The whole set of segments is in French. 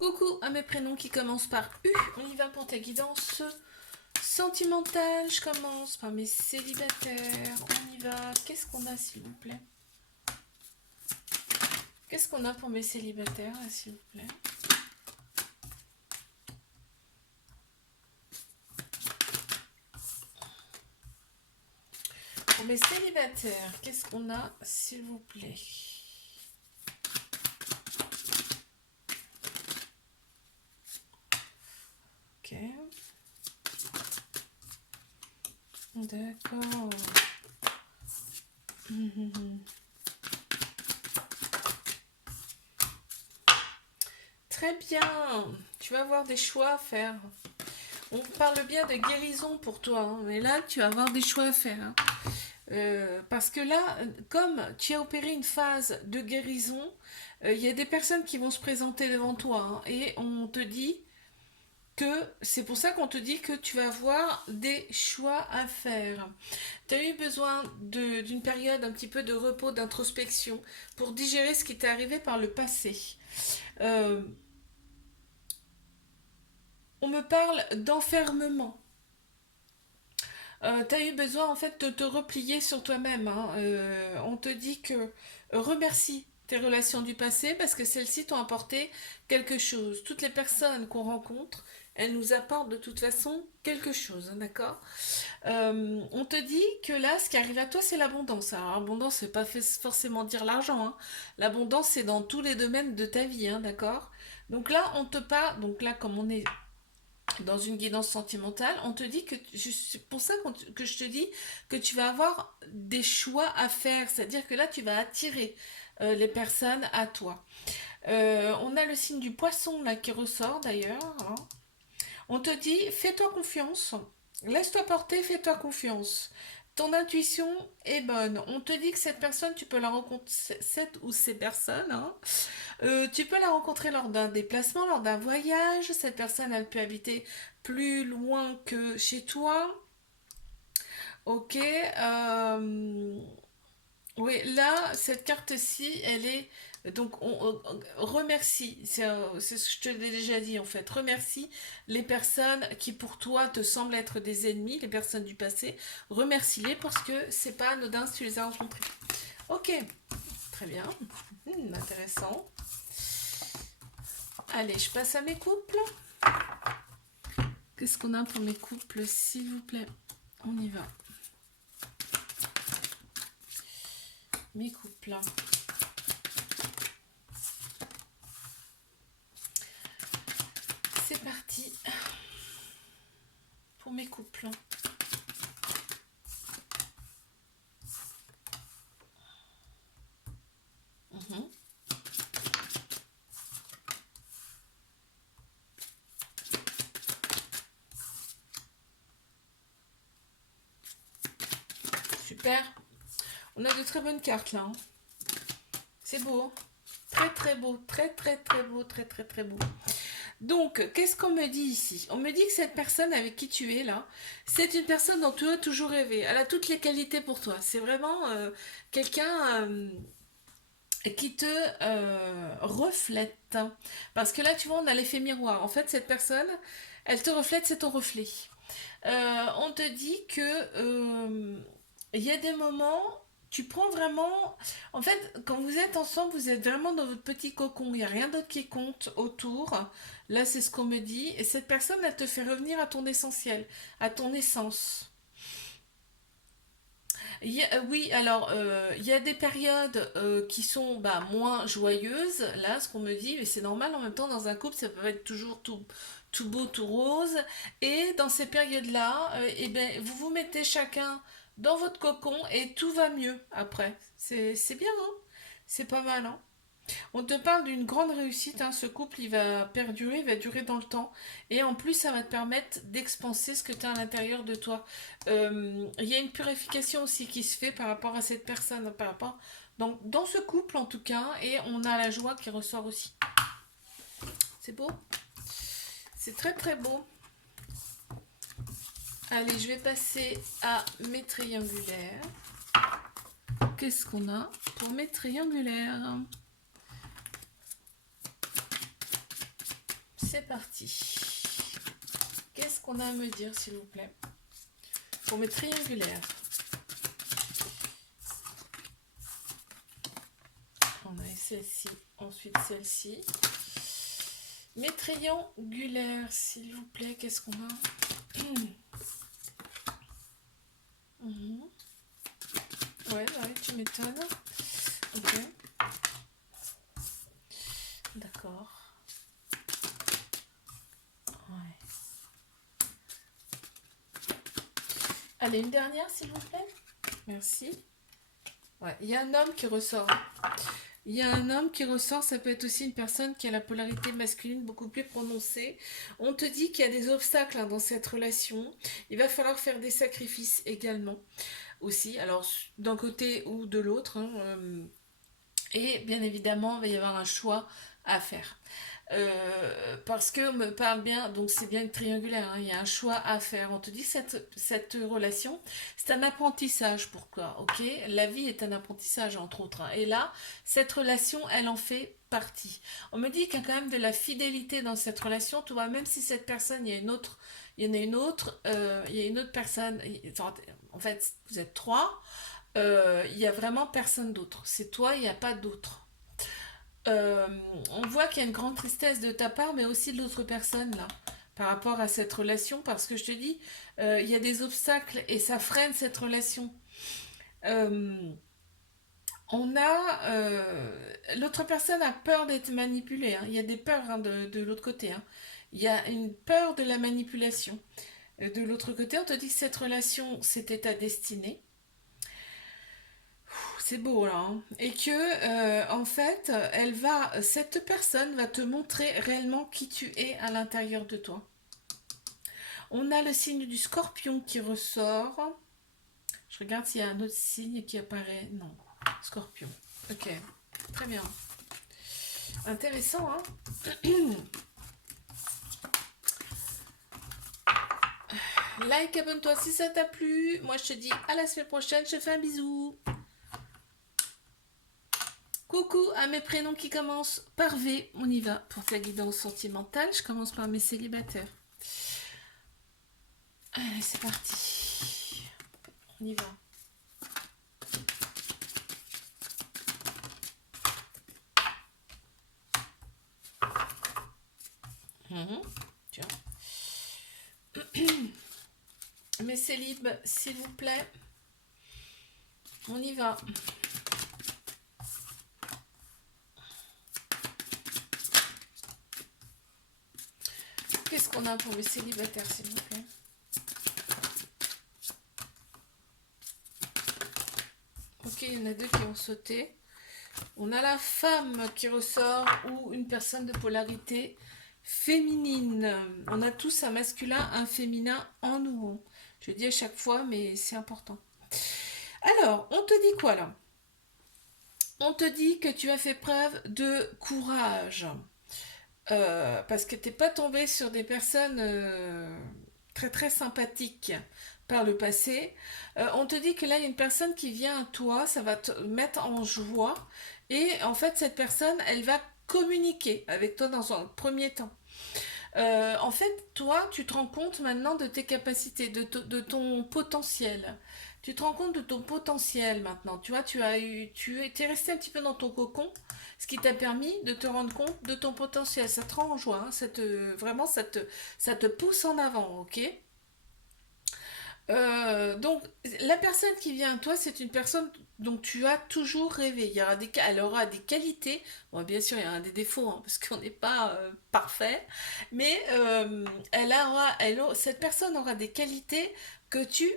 Coucou à mes prénoms qui commencent par U. On y va pour ta guidance sentimentale. Je commence par mes célibataires. On y va. Qu'est-ce qu'on a, s'il vous plaît? Qu'est-ce qu'on a pour mes célibataires, là, s'il vous plaît? Pour mes célibataires, qu'est-ce qu'on a, s'il vous plaît? Ok. D'accord. Très bien. Tu vas avoir des choix à faire. On parle bien de guérison pour toi, hein, mais là, tu vas avoir des choix à faire. Hein. Parce que là, comme tu as opéré une phase de guérison, il y a des personnes qui vont se présenter devant toi, hein, et on te dit que c'est pour ça qu'on te dit que tu vas avoir des choix à faire. Tu as eu besoin d'une période un petit peu de repos, d'introspection pour digérer ce qui t'est arrivé par le passé. Euh, on me parle d'enfermement. Tu as eu besoin en fait de te replier sur toi-même. Hein. On te dit que remercie tes relations du passé parce que celles-ci t'ont apporté quelque chose. Toutes les personnes qu'on rencontre, elles nous apportent de toute façon quelque chose, hein, d'accord. On te dit que là, ce qui arrive à toi, c'est l'abondance. Alors, l'abondance, ça ne veut pas forcément dire l'argent. Hein. L'abondance, c'est dans tous les domaines de ta vie, hein, d'accord. Donc là, on te parle. Donc là, comme on est dans une guidance sentimentale, on te dit que c'est pour ça que je te dis que tu vas avoir des choix à faire, c'est-à-dire que là tu vas attirer les personnes à toi. On a le signe du poisson là qui ressort d'ailleurs. Hein. On te dit fais-toi confiance, laisse-toi porter, fais-toi confiance. Ton intuition est bonne. On te dit que cette personne, tu peux la rencontrer, cette ou ces personnes, hein, tu peux la rencontrer lors d'un déplacement, lors d'un voyage. Cette personne, elle peut habiter plus loin que chez toi. Ok. Oui, là, cette carte-ci, elle est... Donc, remercie, c'est ce que je te l'ai déjà dit en fait, remercie les personnes qui pour toi te semblent être des ennemis, les personnes du passé, remercie-les parce que c'est pas anodin si tu les as rencontrés. Ok, très bien, intéressant. Allez, je passe à mes couples. Qu'est-ce qu'on a pour mes couples, s'il vous plaît? On y va. Mes couples. C'est parti pour mes couples. Super. On a de très bonnes cartes là. Hein. C'est beau. Très très beau. Très très très beau. Très très très beau. Donc, qu'est-ce qu'on me dit ici? On me dit que cette personne avec qui tu es là, c'est une personne dont tu as toujours rêvé. Elle a toutes les qualités pour toi. C'est vraiment quelqu'un qui te reflète. Parce que là, tu vois, on a l'effet miroir. En fait, cette personne, elle te reflète, c'est ton reflet. On te dit que il y a des moments, tu prends vraiment... En fait, quand vous êtes ensemble, vous êtes vraiment dans votre petit cocon. Il n'y a rien d'autre qui compte autour. Là, c'est ce qu'on me dit. Et cette personne, elle te fait revenir à ton essentiel, à ton essence. Oui, alors il y a des périodes qui sont moins joyeuses, là, ce qu'on me dit, mais c'est normal en même temps, dans un couple, ça peut être toujours tout beau, tout rose. Et dans ces périodes-là, eh ben, vous vous mettez chacun dans votre cocon et tout va mieux après. C'est bien, hein? C'est pas mal, hein? On te parle d'une grande réussite, hein. Ce couple, il va perdurer, il va durer dans le temps. Et en plus, ça va te permettre d'expanser ce que tu as à l'intérieur de toi. Il y a une purification aussi qui se fait par rapport à cette personne, par rapport... Donc, dans ce couple, en tout cas, et on a la joie qui ressort aussi. C'est beau? C'est très très beau. Allez, je vais passer à mes triangulaires. Qu'est-ce qu'on a pour mes triangulaires? C'est parti. Qu'est-ce qu'on a à me dire, s'il vous plaît, pour mes triangulaires? On a celle-ci, ensuite celle-ci. Mes triangulaires, s'il vous plaît, qu'est-ce qu'on a? Ouais, tu m'étonnes. Ok. D'accord. Ouais. Allez, une dernière, s'il vous plaît. Merci. Ouais, il y a un homme qui ressort. Il y a un homme qui ressort, ça peut être aussi une personne qui a la polarité masculine beaucoup plus prononcée. On te dit qu'il y a des obstacles dans cette relation. Il va falloir faire des sacrifices également, aussi. Alors, d'un côté ou de l'autre. Et bien évidemment, il va y avoir un choix à faire. Parce que on me parle bien, donc c'est bien triangulaire, il y a un choix à faire. On te dit que cette relation, c'est un apprentissage pour toi, ok? La vie est un apprentissage, entre autres. Et là, cette relation, elle en fait partie. On me dit qu'il y a quand même de la fidélité dans cette relation, tu vois, même si cette personne, il y a une autre, il y en a une autre, il y a une autre personne, en fait, vous êtes trois, il y a vraiment personne d'autre. C'est toi, il n'y a pas d'autre. Euh, on voit qu'il y a une grande tristesse de ta part, mais aussi de l'autre personne, là, par rapport à cette relation, parce que je te dis, il y a des obstacles et ça freine cette relation. Euh, on a. L'autre personne a peur d'être manipulée, hein. Il y a des peurs, hein, de l'autre côté, hein. Il y a une peur de la manipulation. De l'autre côté, on te dit que cette relation, c'était ta destinée. C'est beau là, hein. Et que en fait, cette personne va te montrer réellement qui tu es à l'intérieur de toi. On a le signe du Scorpion qui ressort. Je regarde s'il y a un autre signe qui apparaît. Non, Scorpion. Ok, très bien. Intéressant, hein. Like, abonne-toi si ça t'a plu. Moi, je te dis à la semaine prochaine. Je te fais un bisou. Coucou à mes prénoms qui commencent par V. On y va pour ta guidance sentimentale. Je commence par mes célibataires. Allez, c'est parti. On y va. Tiens. Mes célibes, s'il vous plaît. On y va. Qu'est-ce qu'on a pour mes célibataires, s'il vous plaît? Ok, il y en a deux qui ont sauté. On a la femme qui ressort ou une personne de polarité féminine. On a tous un masculin, un féminin en nous. Je le dis à chaque fois, mais c'est important. Alors, on te dit quoi là? On te dit que tu as fait preuve de courage. Parce que t'es pas tombé sur des personnes très très sympathiques par le passé. On te dit que là, il y a une personne qui vient à toi, ça va te mettre en joie. Et en fait, cette personne, elle va communiquer avec toi dans un premier temps. En fait, toi, tu te rends compte maintenant de tes capacités, de ton potentiel. Tu te rends compte de ton potentiel maintenant. Tu vois, tu étais resté un petit peu dans ton cocon, ce qui t'a permis de te rendre compte de ton potentiel. Ça te rend en joie, hein, vraiment, ça te pousse en avant, ok? Donc, la personne qui vient à toi, c'est une personne dont tu as toujours rêvé. Elle aura des qualités. Bon, bien sûr, il y a des défauts, hein, parce qu'on n'est pas parfait. Mais cette personne aura des qualités que tu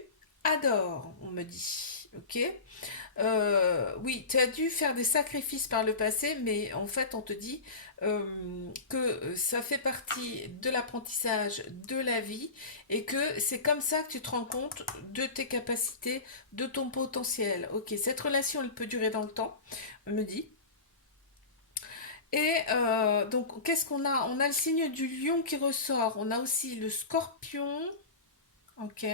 adores, on me dit. Ok? Oui, tu as dû faire des sacrifices par le passé, mais en fait, on te dit que ça fait partie de l'apprentissage de la vie et que c'est comme ça que tu te rends compte de tes capacités, de ton potentiel. Ok, cette relation, elle peut durer dans le temps, on me dit. Et donc, qu'est-ce qu'on a? On a le signe du lion qui ressort. On a aussi le scorpion. Ok,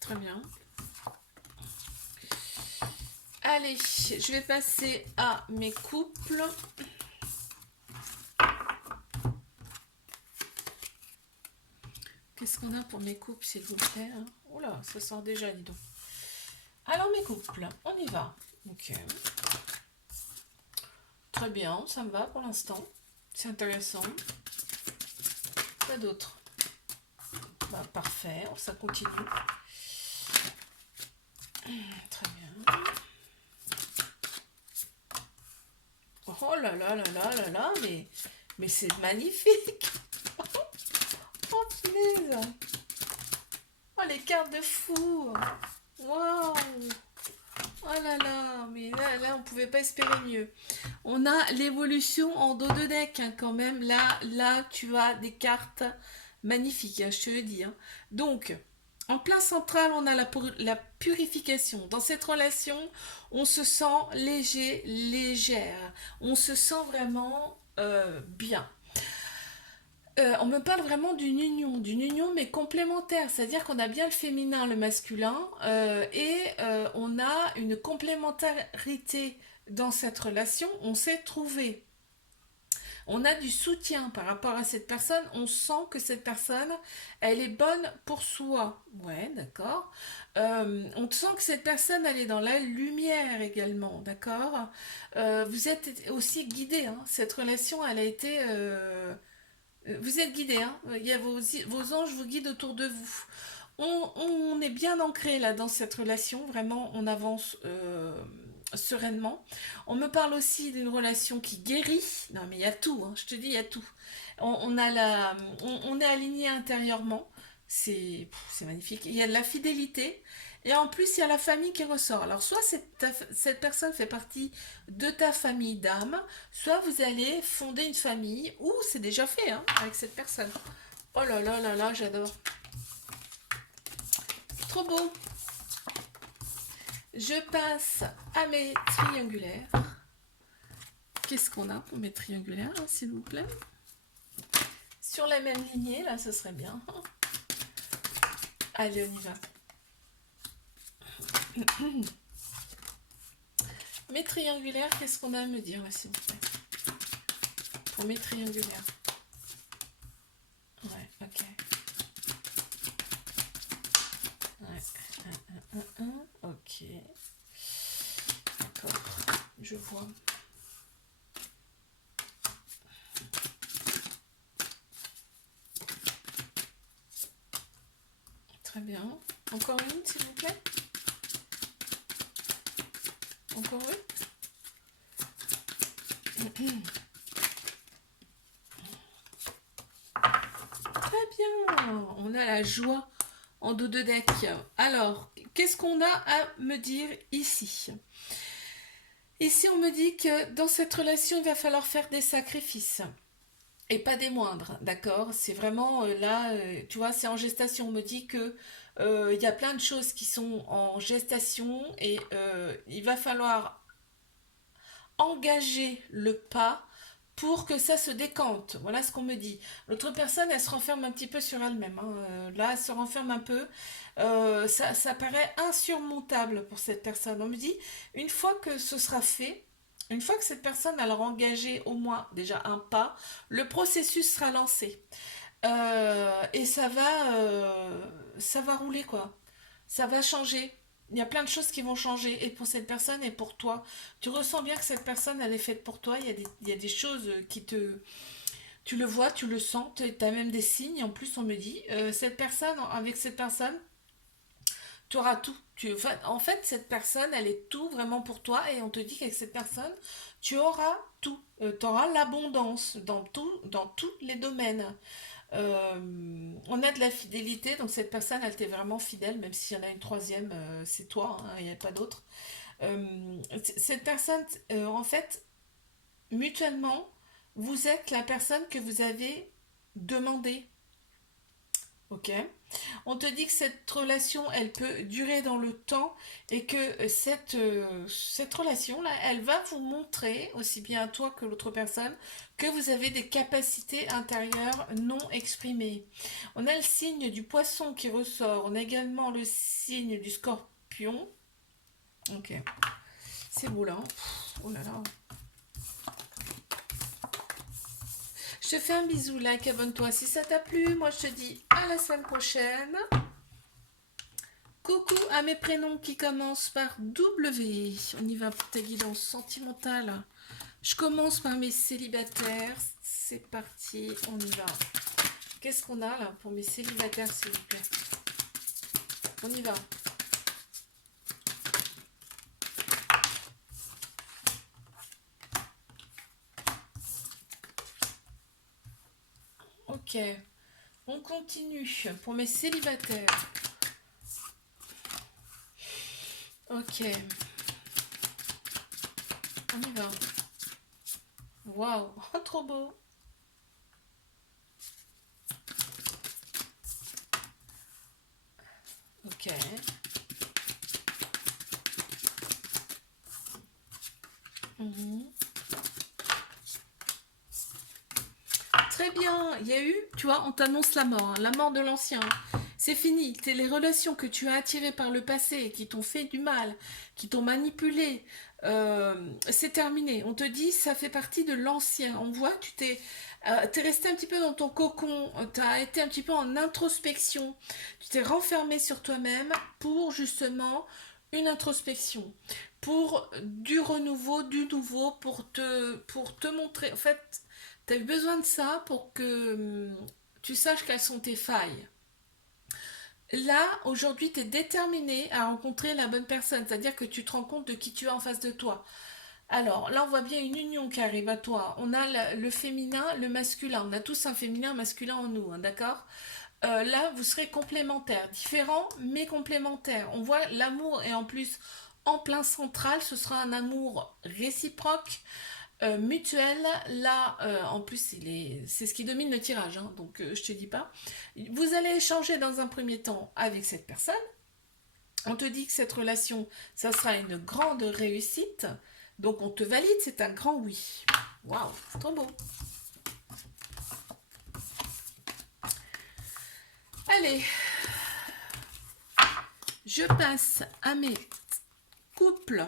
très bien. Allez, je vais passer à mes couples. Qu'est-ce qu'on a pour mes couples, s'il vous plaît, hein? Oula, ça sort déjà, dis donc. Alors, mes couples, on y va. Ok. Très bien, ça me va pour l'instant. C'est intéressant. Quoi d'autre? Bah, parfait, ça continue. Très bien. Oh là là là là là là, mais c'est magnifique. Oh punaise. Oh les cartes de fou. Waouh. Oh là là, mais là on pouvait pas espérer mieux. On a l'évolution en dos de deck hein, quand même. Là tu as des cartes magnifiques, hein, je te le dis. Hein. Donc, en plein central, on a la purification. Dans cette relation, on se sent léger, légère. On se sent vraiment bien. On me parle vraiment d'une union mais complémentaire, c'est-à-dire qu'on a bien le féminin, le masculin, et on a une complémentarité dans cette relation, on s'est trouvé. On a du soutien par rapport à cette personne, on sent que cette personne, elle est bonne pour soi. Ouais, d'accord. On sent que cette personne, elle est dans la lumière également, d'accord. Vous êtes aussi guidé, hein. Cette relation, elle a été... vous êtes guidé, hein. Il y a vos anges vous guident autour de vous. On est bien ancré là dans cette relation, vraiment on avance sereinement. On me parle aussi d'une relation qui guérit. Non mais il y a tout, hein, je te dis, il y a tout. On est aligné intérieurement, c'est magnifique. Il y a de la fidélité. Et en plus, il y a la famille qui ressort. Alors, soit cette personne fait partie de ta famille d'âme, soit vous allez fonder une famille, ou c'est déjà fait hein, avec cette personne. Oh là là là là, j'adore. Trop beau. Je passe à mes triangulaires. Qu'est-ce qu'on a pour mes triangulaires, hein, s'il vous plaît? Sur la même lignée, là, ce serait bien. Allez, on y va. Mes triangulaires, qu'est-ce qu'on a à me dire, là, s'il vous plaît? Pour mes triangulaires. Ouais, ok. Ouais, ok. D'accord, je vois. Très bien. Encore une, s'il vous plaît. Encore une. Très bien. On a la joie en dos de deck. Alors, qu'est-ce qu'on a à me dire ici? Ici, on me dit que dans cette relation, il va falloir faire des sacrifices. Et pas des moindres, d'accord? C'est vraiment là, tu vois, c'est en gestation. On me dit que il y a plein de choses qui sont en gestation et il va falloir engager le pas pour que ça se décante. Voilà ce qu'on me dit. L'autre personne, elle se renferme un petit peu sur elle-même. Hein. Là, elle se renferme un peu. Ça paraît insurmontable pour cette personne. On me dit, une fois que ce sera fait, une fois que cette personne a engagé au moins déjà un pas, le processus sera lancé. Et ça va rouler quoi. Ça va changer. Il y a plein de choses qui vont changer, et pour cette personne et pour toi. Tu ressens bien que cette personne, elle est faite pour toi. Il y a des choses qui te... Tu le vois, tu le sens, tu as même des signes. En plus, on me dit, cette personne, avec cette personne, tu auras tout. Enfin, en fait, cette personne, elle est tout vraiment pour toi. Et on te dit qu'avec cette personne, tu auras tout. Tu auras l'abondance dans tous les domaines. On a de la fidélité, donc cette personne, elle t'est vraiment fidèle, même s'il y en a une troisième, c'est toi, hein, il n'y a pas d'autre. Cette personne, en fait, mutuellement, vous êtes la personne que vous avez demandé, ok? On te dit que cette relation, elle peut durer dans le temps et que cette relation-là, elle va vous montrer, aussi bien à toi que l'autre personne, que vous avez des capacités intérieures non exprimées. On a le signe du poisson qui ressort, on a également le signe du scorpion. Ok, c'est beau là. Hein. Oh là là. Je te fais un bisou, like, abonne-toi si ça t'a plu. Moi, je te dis à la semaine prochaine. Coucou à mes prénoms qui commencent par W. On y va pour ta guidance sentimentale. Je commence par mes célibataires. C'est parti, on y va. Qu'est-ce qu'on a là pour mes célibataires, s'il vous plaît? On y va. Ok, on continue pour mes célibataires. Ok, on y va. Waouh, trop beau. Ok. Mhm. Très bien, il y a eu, tu vois, on t'annonce la mort de l'ancien. C'est fini, les relations que tu as attirées par le passé, qui t'ont fait du mal, qui t'ont manipulé, c'est terminé. On te dit, ça fait partie de l'ancien. On voit, t'es resté un petit peu dans ton cocon, tu as été un petit peu en introspection, tu t'es renfermé sur toi-même pour justement une introspection, pour du renouveau, du nouveau, pour te montrer. En fait, tu as eu besoin de ça pour que tu saches quelles sont tes failles. Là, aujourd'hui, tu es déterminé à rencontrer la bonne personne, c'est-à-dire que tu te rends compte de qui tu es en face de toi. Alors, là, on voit bien une union qui arrive à toi. On a le féminin, le masculin. On a tous un féminin, un masculin en nous, hein, d'accord? Là, vous serez complémentaires, différents, mais complémentaires. On voit l'amour et en plus en plein central, ce sera un amour réciproque, mutuel. Là, en plus, c'est ce qui domine le tirage, hein, donc je te dis pas. Vous allez échanger dans un premier temps avec cette personne. On te dit que cette relation, ça sera une grande réussite. Donc on te valide, c'est un grand oui. Waouh, trop beau. Allez, je passe à mes couples.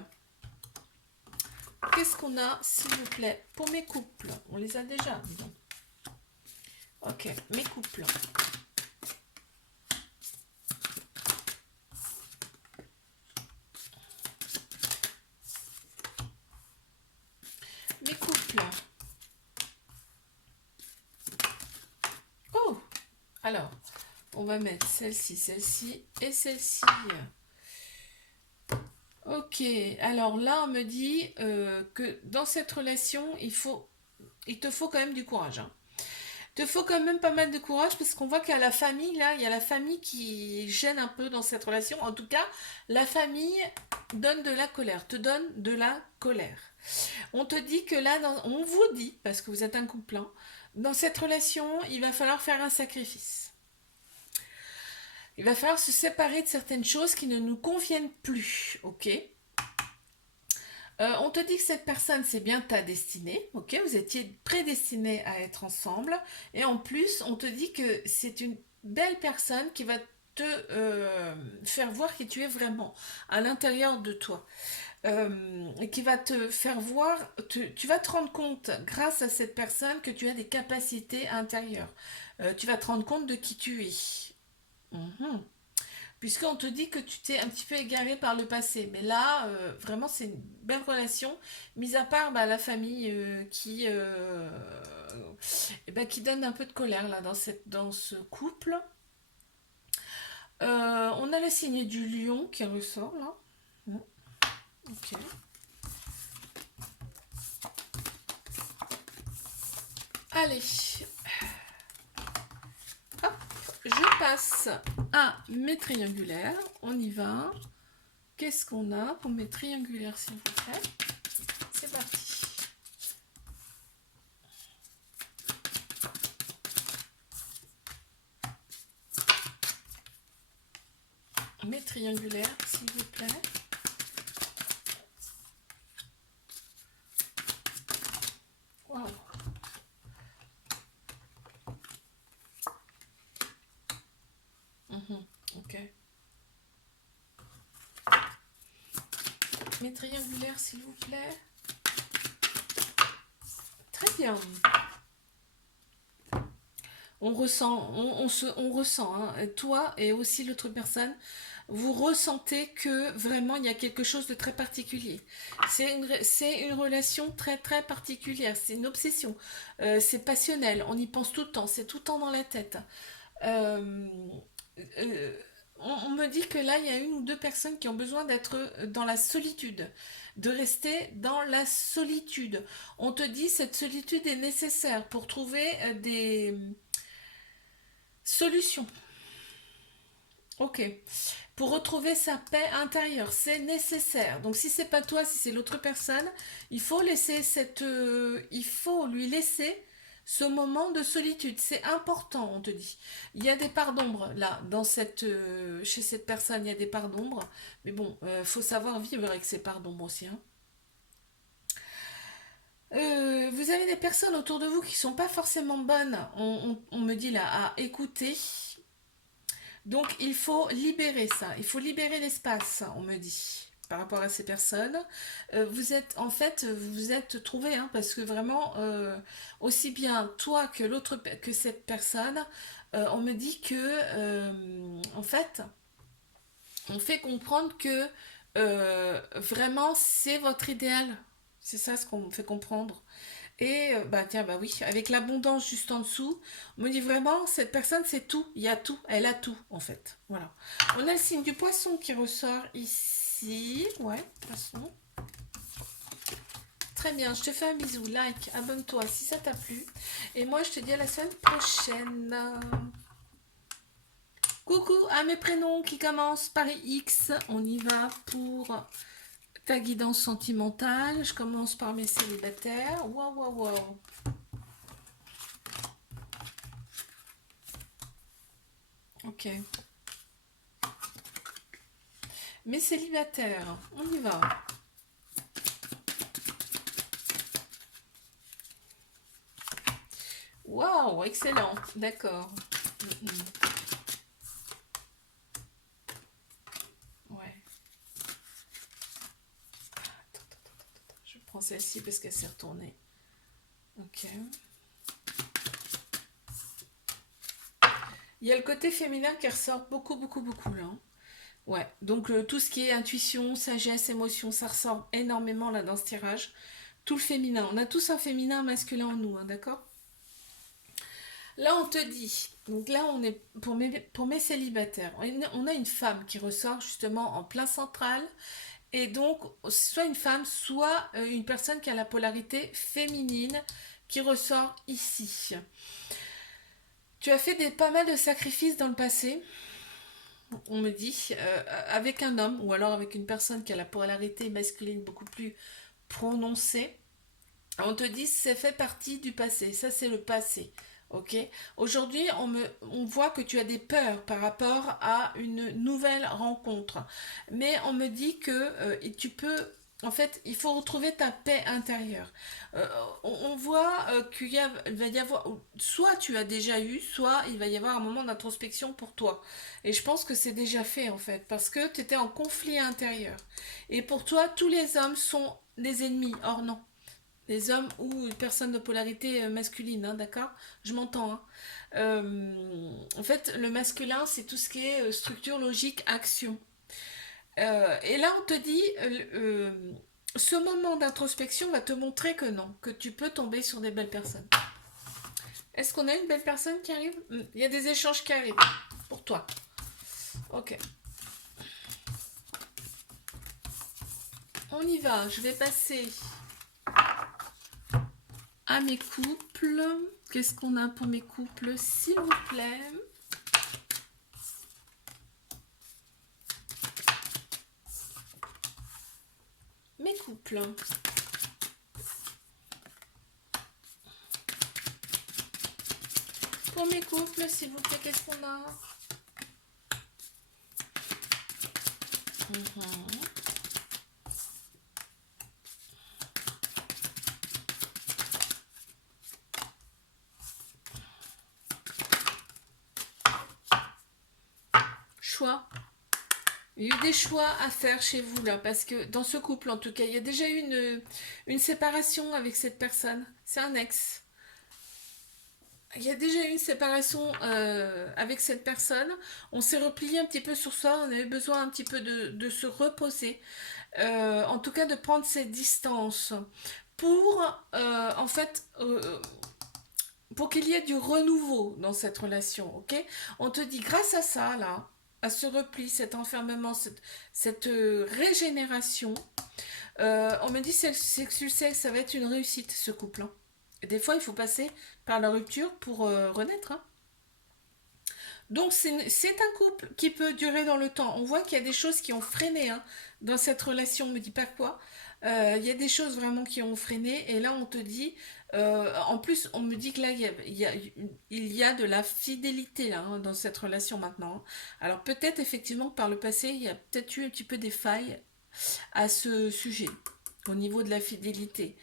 Qu'est-ce qu'on a, s'il vous plaît, pour mes couples? On les a déjà, disons. Ok, mes couples. Mes couples. Oh, alors, on va mettre celle-ci et celle-ci. Ok, alors là, on me dit que dans cette relation, il te faut quand même du courage, hein. Il te faut quand même pas mal de courage parce qu'on voit qu'il y a la famille, là, il y a la famille qui gêne un peu dans cette relation. En tout cas, la famille donne de la colère, te donne de la colère. On te dit que là, on vous dit, parce que vous êtes un couple, hein, dans cette relation, il va falloir faire un sacrifice. Il va falloir se séparer de certaines choses qui ne nous conviennent plus, ok? On te dit que cette personne, c'est bien ta destinée, ok? Vous étiez prédestinés à être ensemble. Et en plus, on te dit que c'est une belle personne qui va te faire voir qui tu es vraiment à l'intérieur de toi. Et qui va te faire voir, tu vas te rendre compte, grâce à cette personne, que tu as des capacités intérieures. Tu vas te rendre compte de qui tu es. Mhm. Puisqu'on te dit que tu t'es un petit peu égaré par le passé. Mais là, vraiment, c'est une belle relation. Mis à part bah, la famille qui donne un peu de colère là, dans ce couple. On a le signe du lion qui ressort là. Mm. Ok. Allez. Hop. Je passe à mes triangulaires. On y va. Qu'est-ce qu'on a pour mes triangulaires, s'il vous plaît? C'est parti. Mes triangulaires, s'il vous plaît. Wow. Ok. Mes triangulaires, s'il vous plaît. Très bien. On ressent, hein, toi et aussi l'autre personne, vous ressentez que vraiment il y a quelque chose de très particulier. C'est une relation très très particulière, c'est une obsession, c'est passionnel, on y pense tout le temps, c'est tout le temps dans la tête. Euh, euh, on me dit que là, il y a une ou deux personnes qui ont besoin d'être dans la solitude, de rester dans la solitude. On te dit cette solitude est nécessaire pour trouver des solutions. Ok. Pour retrouver sa paix intérieure, c'est nécessaire. Donc si c'est pas toi, si c'est l'autre personne, il faut laisser il faut lui laisser ce moment de solitude. C'est important, on te dit. Il y a des parts d'ombre là, chez cette personne, il y a des parts d'ombre. Mais bon, faut savoir vivre avec ces parts d'ombre aussi, hein. Vous avez des personnes autour de vous qui sont pas forcément bonnes. On me dit là à écouter. Donc il faut libérer ça, il faut libérer l'espace, on me dit, par rapport à ces personnes. Vous êtes en fait, vous êtes trouvés, hein, parce que vraiment, aussi bien toi que que cette personne, on me dit que, en fait, on fait comprendre que vraiment c'est votre idéal. C'est ça ce qu'on me fait comprendre. Et bah tiens, bah oui, avec l'abondance juste en dessous, on me dit vraiment, cette personne c'est tout, il y a tout, elle a tout en fait. Voilà. On a le signe du poisson qui ressort ici. Ouais, poisson. Très bien, je te fais un bisou, like, abonne-toi si ça t'a plu. Et moi je te dis à la semaine prochaine. Coucou à mes prénoms qui commencent par X. On y va pour ta guidance sentimentale. Je commence par mes célibataires. Waouh, waouh, waouh. Ok. Mes célibataires, on y va. Waouh, excellent. D'accord. Ouais. Je prends celle-ci parce qu'elle s'est retournée. Ok. Il y a le côté féminin qui ressort beaucoup, beaucoup, beaucoup là. Ouais. Donc tout ce qui est intuition, sagesse, émotion, ça ressort énormément là dans ce tirage. Tout le féminin. On a tous un féminin, un masculin en nous, hein, d'accord. Là, on te dit, donc là, on est pour mes célibataires. On a une femme qui ressort justement en plein central. Et donc, soit une femme, soit une personne qui a la polarité féminine qui ressort ici. Tu as fait pas mal de sacrifices dans le passé, on me dit, avec un homme ou alors avec une personne qui a la polarité masculine beaucoup plus prononcée. On te dit, c'est fait partie du passé. Ça, c'est le passé. Ok. Aujourd'hui, on voit que tu as des peurs par rapport à une nouvelle rencontre. Mais on me dit que tu peux. En fait, il faut retrouver ta paix intérieure. On voit il va y avoir. Soit tu as déjà eu, soit il va y avoir un moment d'introspection pour toi. Et je pense que c'est déjà fait, en fait, parce que tu étais en conflit intérieur. Et pour toi, tous les hommes sont des ennemis. Or, non, les hommes ou une personne de polarité masculine, hein, d'accord. Je m'entends, hein. En fait, le masculin, c'est tout ce qui est structure, logique, action. Et là, on te dit, ce moment d'introspection va te montrer que non, que tu peux tomber sur des belles personnes. Est-ce qu'on a une belle personne qui arrive? Il y a des échanges qui arrivent pour toi. Ok. On y va. Je vais passer à mes couples. Qu'est-ce qu'on a pour mes couples, s'il vous plaît? Mes couples. Pour mes couples, s'il vous plaît, qu'est-ce qu'on a? Choix. Il y a eu des choix à faire chez vous là, parce que dans ce couple en tout cas, il y a déjà eu une séparation avec cette personne. C'est un ex. il y a déjà eu une séparation avec cette personne. On s'est replié un petit peu sur soi. On avait besoin un petit peu de se reposer. En tout cas, de prendre ses distances pour, en fait, pour qu'il y ait du renouveau dans cette relation, ok? On te dit, grâce à ça, là, à ce repli, cet enfermement, cette régénération, on me dit, c'est que tu sais que ça va être une réussite, ce couple, hein. Et des fois, il faut passer par la rupture pour renaître, hein. Donc, c'est un couple qui peut durer dans le temps. On voit qu'il y a des choses qui ont freiné, hein, dans cette relation, on me dit pas quoi. Il y a des choses vraiment qui ont freiné. Et là, on te dit, en plus, on me dit que là, il y a de la fidélité là, hein, dans cette relation maintenant, hein. Alors, peut-être effectivement que par le passé, il y a peut-être eu un petit peu des failles à ce sujet. Au niveau de la fidélité.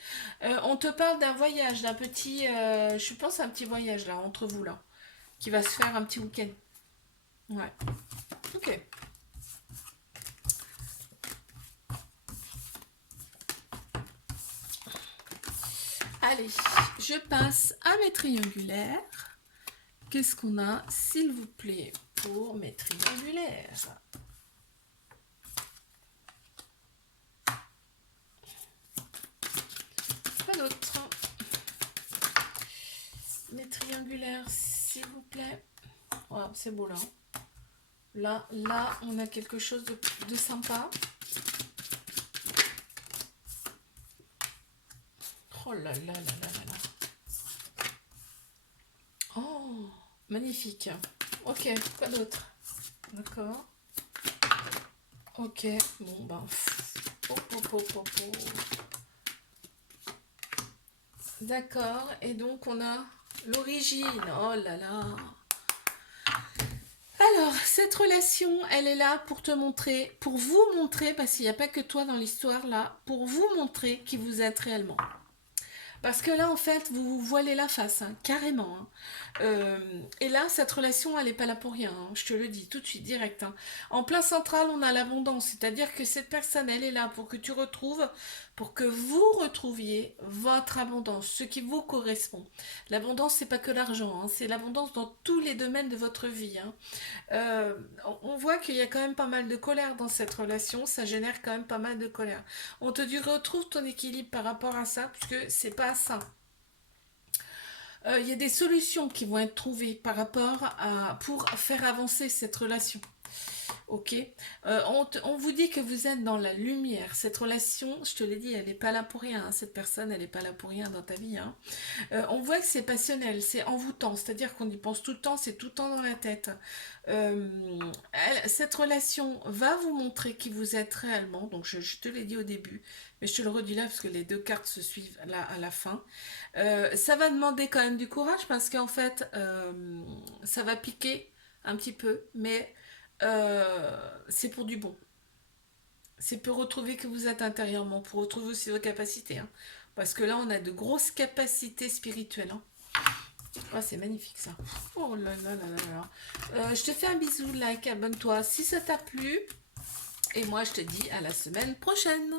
On te parle d'un voyage, d'un petit, je pense un petit voyage là, entre vous là, qui va se faire un petit week-end. Ouais. Ok. Allez, je passe à mes triangulaires. Qu'est-ce qu'on a, s'il vous plaît, pour mes triangulaires? Pas d'autre. Mes triangulaires, s'il vous plaît. Oh, c'est beau là. Là, on a quelque chose de sympa. Oh là là là là là là. Oh, magnifique. Ok, quoi d'autre? D'accord. Ok, bon ben. Oh, oh, oh, oh, oh. D'accord, et donc on a l'origine. Oh là là. Alors, cette relation, elle est là pour te montrer, pour vous montrer, parce qu'il n'y a pas que toi dans l'histoire là, pour vous montrer qui vous êtes réellement. Parce que là, en fait, vous vous voilez la face, hein, carrément, hein. Et là, cette relation, elle n'est pas là pour rien, hein, je te le dis tout de suite, direct, hein. En plein central, on a l'abondance, c'est-à-dire que cette personne, elle est là pour que tu retrouves, pour que vous retrouviez votre abondance, ce qui vous correspond. L'abondance, c'est pas que l'argent, hein, c'est l'abondance dans tous les domaines de votre vie, hein. Euh, on voit qu'il y a quand même pas mal de colère dans cette relation, ça génère quand même pas mal de colère. On te dit retrouve ton équilibre par rapport à ça, puisque c'est pas ça. Il y a des solutions qui vont être trouvées par rapport à pour faire avancer cette relation. Ok. On vous dit que vous êtes dans la lumière. Cette relation, je te l'ai dit, elle n'est pas là pour rien, hein. Cette personne, elle n'est pas là pour rien dans ta vie, hein. On voit que c'est passionnel, c'est envoûtant, c'est-à-dire qu'on y pense tout le temps, c'est tout le temps dans la tête. Euh, cette relation va vous montrer qui vous êtes réellement, donc je te l'ai dit au début, mais je te le redis là parce que les deux cartes se suivent là à la fin. Ça va demander quand même du courage parce qu'en fait, ça va piquer un petit peu, mais c'est pour du bon. C'est pour retrouver que vous êtes intérieurement, pour retrouver aussi vos capacités, hein. Parce que là, on a de grosses capacités spirituelles, hein. Ah, c'est magnifique ça. Oh là là là là là. Je te fais un bisou, like, abonne-toi si ça t'a plu. Et moi, je te dis à la semaine prochaine.